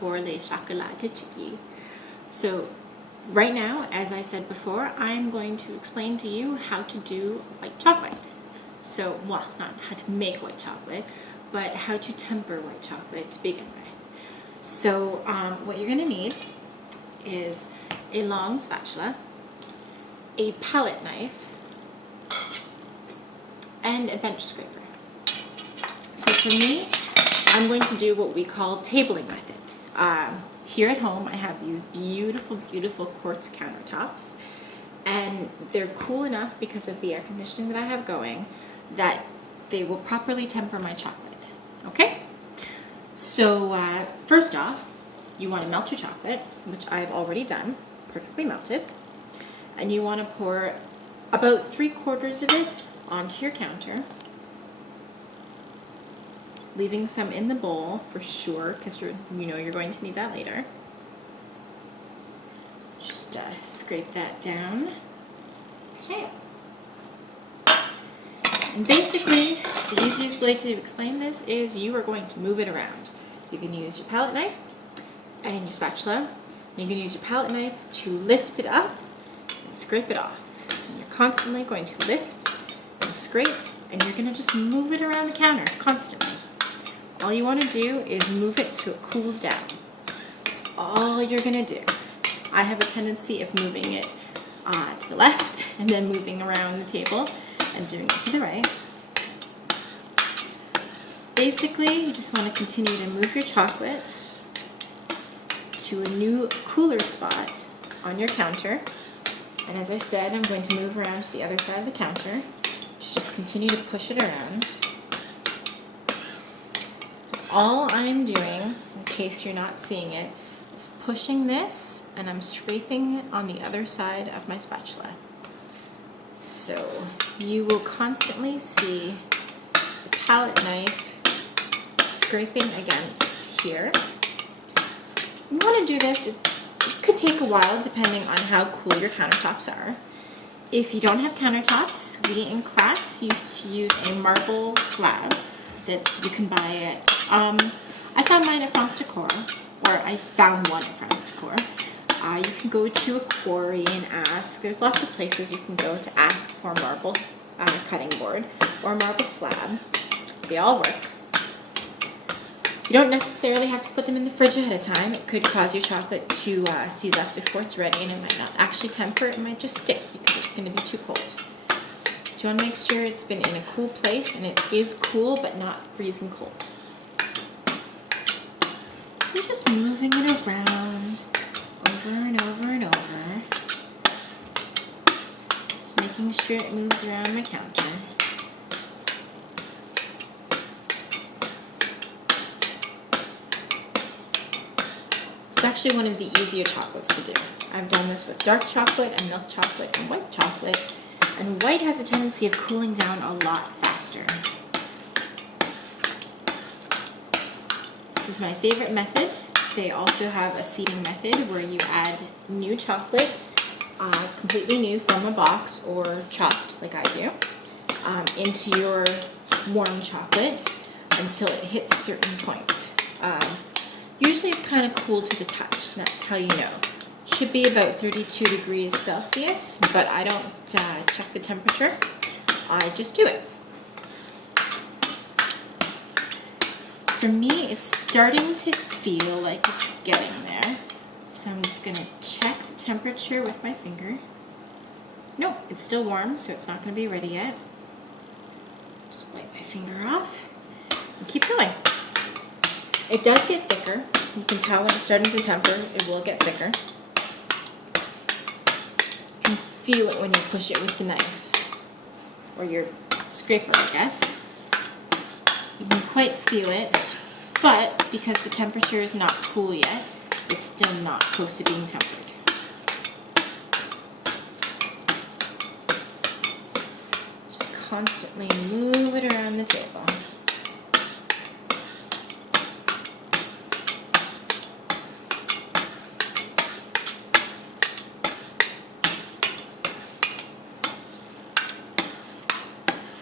pour le chocolat de Chickee. So right now, as I said before, I'm going to explain to you how to do white chocolate. So, well, not how to make white chocolate, but how to temper white chocolate to begin with. So what you're going to need is a long spatula, a palette knife, and a bench scraper. So for me, I'm going to do what we call tabling method. Here at home, I have these beautiful, beautiful quartz countertops, and they're cool enough because of the air conditioning that I have going that they will properly temper my chocolate. Okay? So first off, you want to melt your chocolate, which I've already done, perfectly melted, and you want to pour about 3/4 of it onto your counter, leaving some in the bowl for sure, because you're going to need that later. Just scrape that down. Okay. And basically, the easiest way to explain this is you are going to move it around. You can use your palette knife and your spatula. You can use your palette knife to lift it up and scrape it off. And you're constantly going to lift and scrape, and you're going to just move it around the counter constantly. All you want to do is move it so it cools down. That's all you're going to do. I have a tendency of moving it to the left and then moving around the table and doing it to the right. Basically, you just want to continue to move your chocolate to a new cooler spot on your counter. And as I said, I'm going to move around to the other side of the counter to just continue to push it around. All I'm doing, in case you're not seeing it, is pushing this, and I'm scraping it on the other side of my spatula. So you will constantly see the palette knife scraping against here. You want to do this, it could take a while depending on how cool your countertops are. If you don't have countertops, we in class used to use a marble slab that you can buy at, I found mine at France Decor, or I found one at France Decor. You can go to a quarry and ask. There's lots of places you can go to ask for a marble cutting board or a marble slab. They all work. You don't necessarily have to put them in the fridge ahead of time. It could cause your chocolate to seize up before it's ready, and it might not actually temper. It might just stick because it's going to be too cold. So you want to make sure it's been in a cool place, and it is cool but not freezing cold. So you're just moving it around over and over and over. Just making sure it moves around my counter. It's actually one of the easier chocolates to do. I've done this with dark chocolate and milk chocolate and white chocolate, and white has a tendency of cooling down a lot faster. This is my favorite method. They also have a seeding method where you add new chocolate, completely new from a box or chopped like I do, into your warm chocolate until it hits a certain point. Usually it's kind of cool to the touch, and that's how you know. Should be about 32 degrees Celsius, but I don't check the temperature. I just do it. For me, it's starting to feel like it's getting there. So I'm just going to check the temperature with my finger. Nope, it's still warm, so it's not going to be ready yet. Just wipe my finger off and keep going. It does get thicker. You can tell when it's starting to temper, it will get thicker. You can feel it when you push it with the knife, or your scraper, I guess. You can quite feel it, but because the temperature is not cool yet, it's still not close to being tempered. Just constantly move it around the table.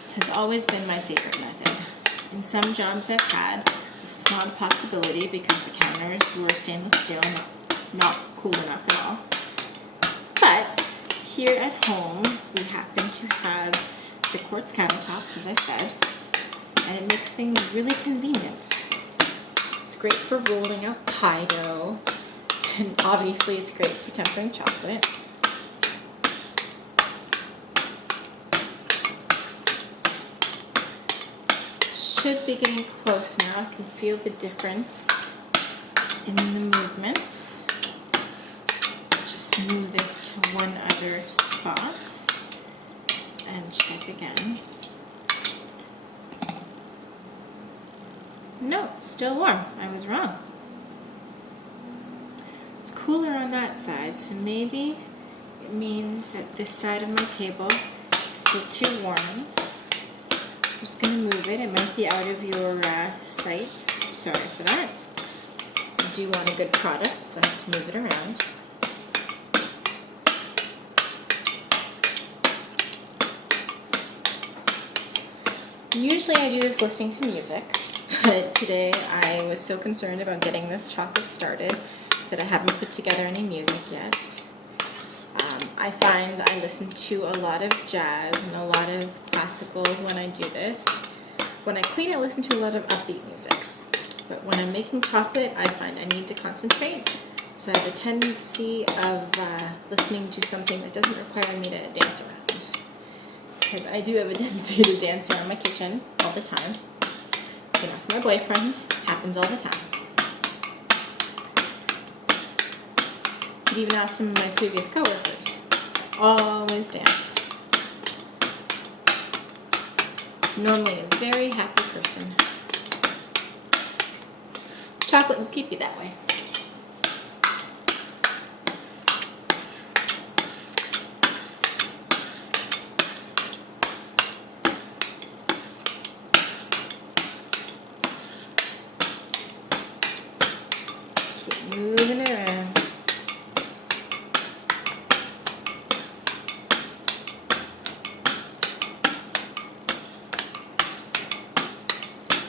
This has always been my favorite method. In some jobs I've had, This was not a possibility because the counters were stainless steel and not cool enough at all. But here at home, we happen to have the quartz countertops, as I said, and it makes things really convenient. It's great for rolling out pie dough, and obviously it's great for tempering chocolate. Should be getting close now. I can feel the difference in the movement. Just move this to one other spot and check again. No, still warm. I was wrong. It's cooler on that side, so maybe it means that this side of my table is still too warm. I'm just going to move it. It might be out of your sight. Sorry for that. I do want a good product, so I have to move it around. Usually I do this listening to music, but today I was so concerned about getting this chocolate started that I haven't put together any music yet. I find I listen to a lot of jazz and a lot of classical when I do this. When I clean, I listen to a lot of upbeat music. But when I'm making chocolate, I find I need to concentrate. So I have a tendency of listening to something that doesn't require me to dance around. Because I do have a tendency to dance around my kitchen all the time. You can ask my boyfriend, happens all the time. You could even ask some of my previous coworkers. Always dance. Normally a very happy person. Chocolate will keep you that way. Keep moving it around.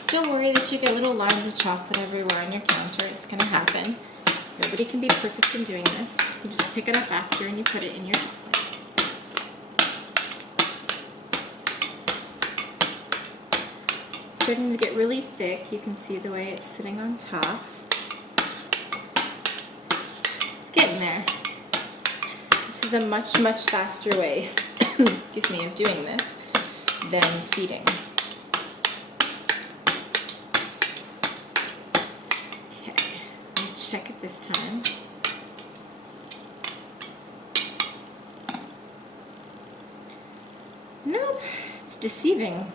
Don't worry that you get little lines of chocolate everywhere on your counter. It's going to happen. Nobody can be perfect in doing this. You just pick it up after and you put it in your chocolate. It's starting to get really thick. You can see the way it's sitting on top. It's getting there. This is a much, much faster way, excuse me, of doing this than seeding. Check it this time. Nope, it's deceiving.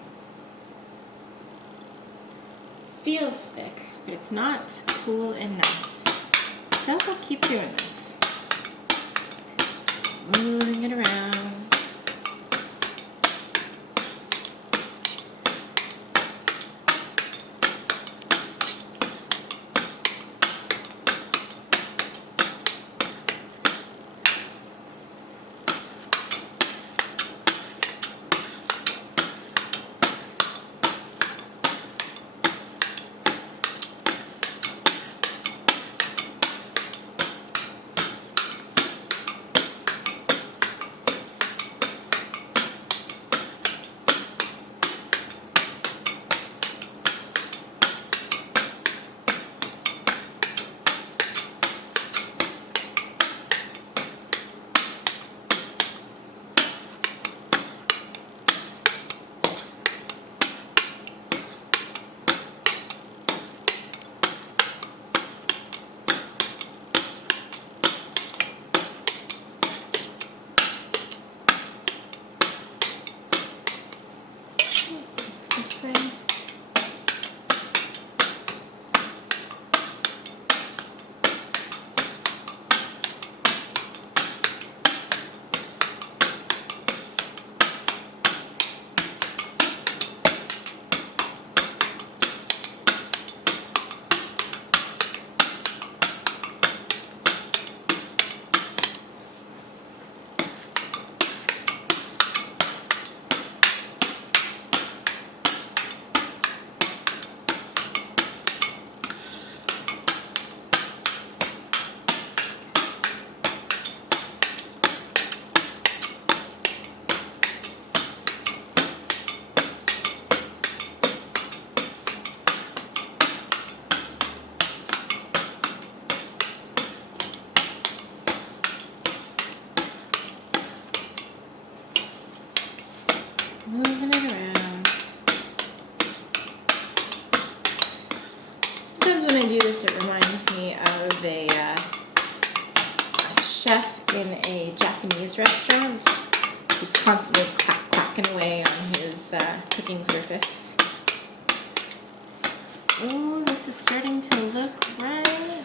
Feels thick, but it's not cool enough. So I'll keep doing this. Moving it around. this, it reminds me of a chef in a Japanese restaurant who's constantly clacking away on his cooking surface. Oh, this is starting to look right.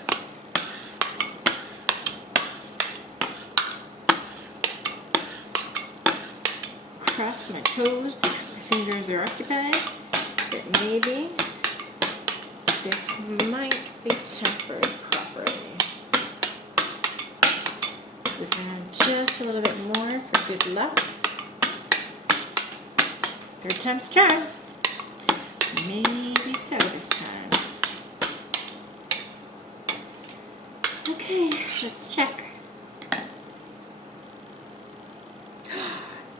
Cross my toes because my fingers are occupied, but maybe this might be tempered properly. We can add just a little bit more for good luck. Third time's a charm. Maybe so this time. Okay, let's check.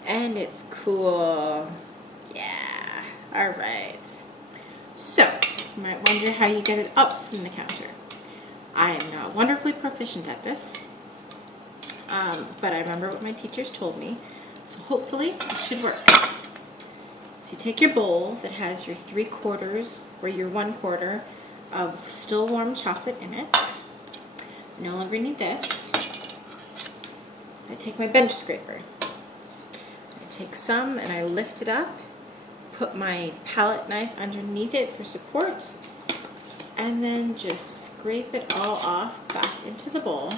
And it's cool. Yeah, all right. So, you might wonder how you get it up from the counter. I am not wonderfully proficient at this, but I remember what my teachers told me, so hopefully it should work. So you take your bowl that has your 3/4 or your 1/4 of still warm chocolate in it. I no longer need this. I take my bench scraper. I take some and I lift it up, put my palette knife underneath it for support, and then just scrape it all off back into the bowl.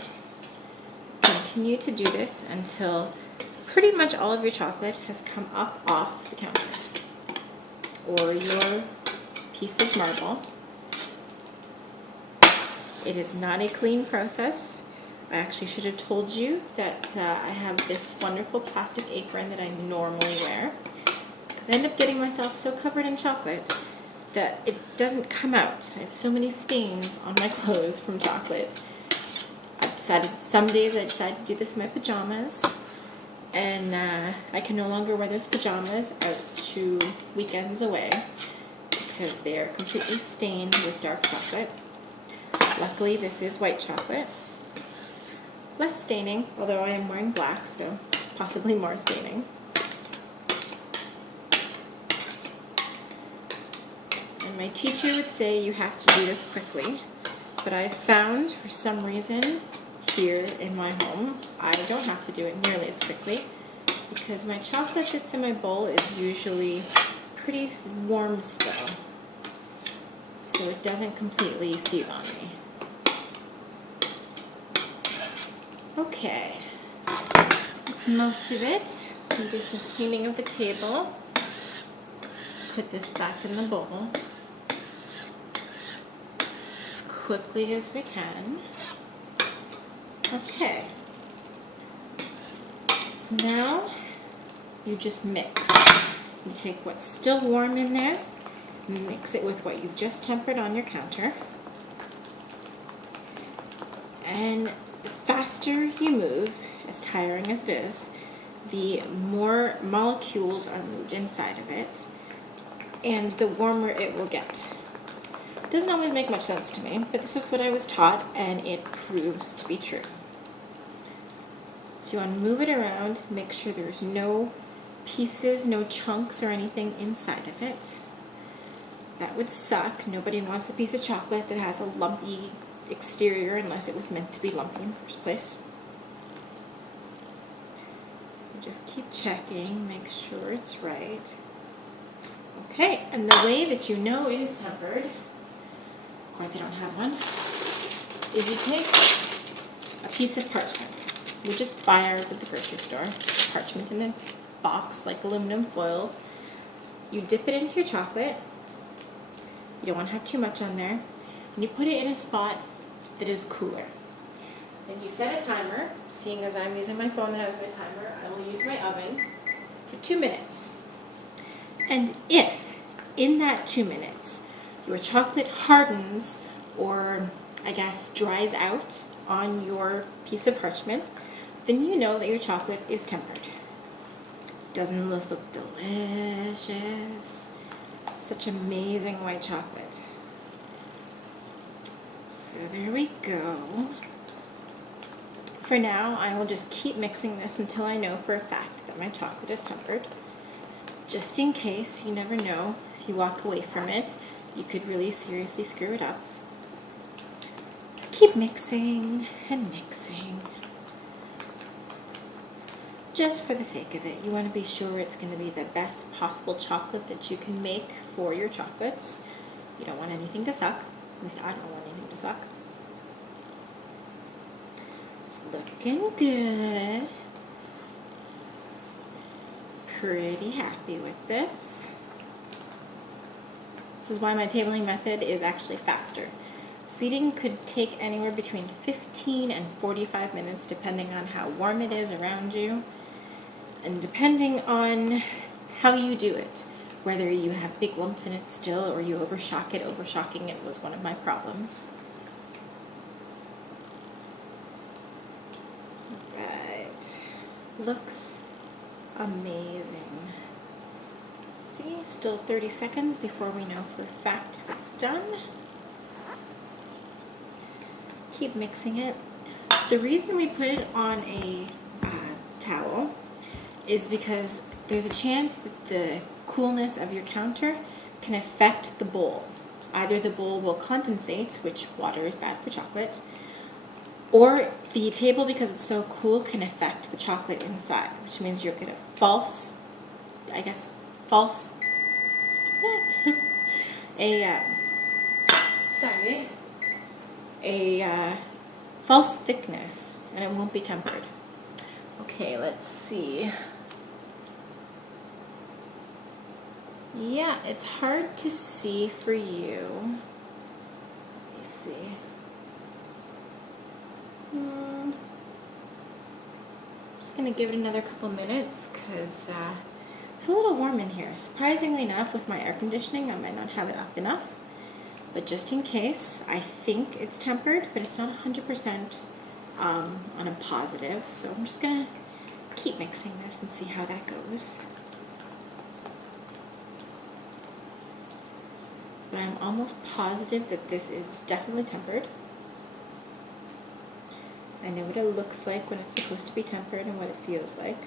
Continue to do this until pretty much all of your chocolate has come up off the counter or your piece of marble. It is not a clean process. I actually should have told you that I have this wonderful plastic apron that I normally wear, because I end up getting myself so covered in chocolate that it doesn't come out. I have so many stains on my clothes from chocolate. I've decided some days I decide to do this in my pajamas, and I can no longer wear those pajamas out to weekends away because they are completely stained with dark chocolate. Luckily, this is white chocolate. Less staining, although I am wearing black, so possibly more staining. And my teacher would say you have to do this quickly, but I've found for some reason here in my home, I don't have to do it nearly as quickly because my chocolate that's in my bowl is usually pretty warm still, so it doesn't completely seize on me. Okay, that's most of it. We do some cleaning of the table. Put this back in the bowl as quickly as we can. Okay, so now you just mix. You take what's still warm in there, mix it with what you've just tempered on your counter, and the faster you move, as tiring as it is, the more molecules are moved inside of it, and the warmer it will get. It doesn't always make much sense to me, but this is what I was taught, and it proves to be true. So you want to move it around, make sure there's no pieces, no chunks or anything inside of it. That would suck. Nobody wants a piece of chocolate that has a lumpy exterior unless it was meant to be lumpy in the first place. Just keep checking, make sure it's right. Okay, and the way that you know it is tempered, of course I don't have one, is you take a piece of parchment. We just buy ours at the grocery store. Parchment in a box like aluminum foil. You dip it into your chocolate. You don't want to have too much on there. And you put it in a spot that is cooler. Then you set a timer. Seeing as I'm using my phone that has my timer, I will use my oven for 2 minutes. And if in that 2 minutes your chocolate hardens, or I guess dries out on your piece of parchment, then you know that your chocolate is tempered. Doesn't this look delicious? Such amazing white chocolate. So there we go. For now, I will just keep mixing this until I know for a fact that my chocolate is tempered. Just in case, you never know, if you walk away from it, you could really seriously screw it up. Keep mixing and mixing. Just for the sake of it, you want to be sure it's going to be the best possible chocolate that you can make for your chocolates. You don't want anything to suck. At least I don't want anything to suck. It's looking good. Pretty happy with this. This is why my tabling method is actually faster. Seeding could take anywhere between 15 and 45 minutes depending on how warm it is around you and depending on how you do it. Whether you have big lumps in it still or you overshock it. Overshocking it was one of my problems. Right. Looks amazing. See, still 30 seconds before we know for a fact if it's done. Keep mixing it. The reason we put it on a towel is because there's a chance that the coolness of your counter can affect the bowl. Either the bowl will condensate, which water is bad for chocolate, or the table, because it's so cool, can affect the chocolate inside, which means you'll get a false false thickness, and it won't be tempered. Okay, let's see. Yeah, it's hard to see for you. Let me see. I'm just gonna give it another couple minutes because it's a little warm in here. Surprisingly enough, with my air conditioning, I might not have it up enough. But just in case, I think it's tempered, but it's not 100% on a positive. So I'm just gonna keep mixing this and see how that goes. But I'm almost positive that this is definitely tempered. I know what it looks like when it's supposed to be tempered and what it feels like.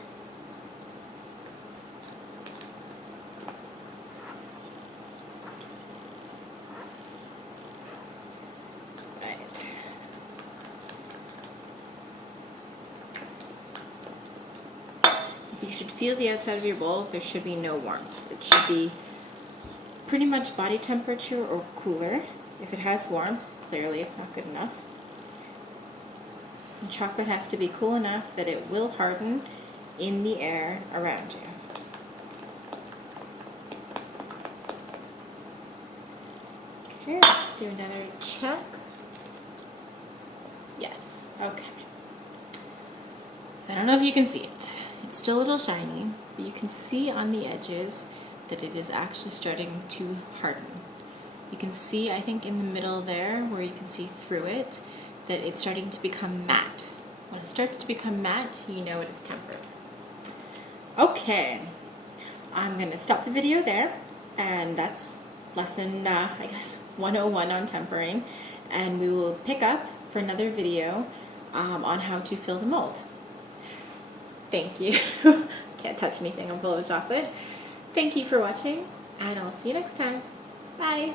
Right. You should feel the outside of your bowl. There should be no warmth. It should be pretty much body temperature or cooler. If it has warmth, clearly it's not good enough. And chocolate has to be cool enough that it will harden in the air around you. Okay, let's do another check. Yes, okay. So I don't know if you can see it. It's still a little shiny, but you can see on the edges that it is actually starting to harden. You can see, I think in the middle there, where you can see through it, that it's starting to become matte. When it starts to become matte, you know it is tempered. Okay, I'm gonna stop the video there, and that's lesson, I guess, 101 on tempering, and we will pick up for another video on how to fill the mold. Thank you. Can't touch anything, I'm full of chocolate. Thank you for watching, and I'll see you next time. Bye.